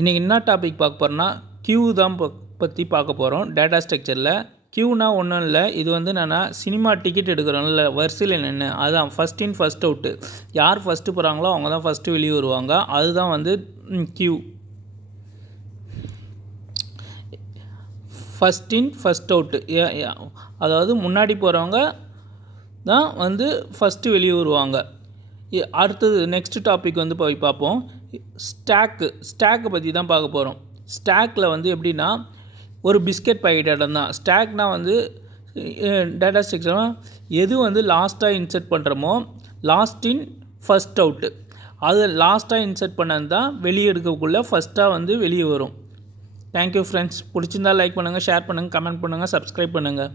இன்றைக்கி என்ன டாபிக் பார்க்க போகிறோன்னா கியூ தான் பற்றி பார்க்க போகிறோம். டேட்டா ஸ்ட்ரக்சரில் கியூனா ஒன்றும் இல்லை, இது வந்து என்னென்னா சினிமா டிக்கெட் எடுக்கிறோம்ல வரிசையில் நின்று அதுதான் ஃபஸ்ட் இன் ஃபஸ்ட் அவுட்டு. யார் ஃபஸ்ட்டு போகிறாங்களோ அவங்க தான் ஃபஸ்ட்டு வெளியே வருவாங்க. அதுதான் வந்து queue. First in first out, அதாவது முன்னாடி போகிறவங்க தான் வந்து ஃபஸ்ட்டு வெளியே வருவாங்க. அடுத்தது நெக்ஸ்ட் டாபிக் வந்து போய் பார்ப்போம். ஸ்டாக்கை பற்றி தான் பார்க்க போகிறோம். ஸ்டாக்கில் வந்து எப்படின்னா ஒரு பிஸ்கெட் பாக்கெட் இடம் தான். ஸ்டாக்னால் வந்து டேட்டா ஸ்ட்ரக்சர் எது வந்து லாஸ்ட்டாக இன்சர்ட் பண்ணுறோமோ லாஸ்ட் இன் ஃபஸ்ட் அவுட்டு, அது லாஸ்ட்டாக இன்சர்ட் பண்ணது தான் வெளியே எடுக்கக்குள்ளே ஃபஸ்ட்டாக வந்து வெளியே வரும். Thank you friends. பிடிச்சிருந்தால் லைக் பண்ணுங்கள், ஷேர் பண்ணுங்கள், கமெண்ட் பண்ணுங்கள், சப்ஸ்கிரைப் பண்ணுங்கள்.